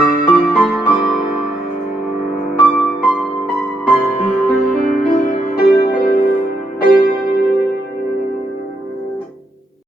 thank you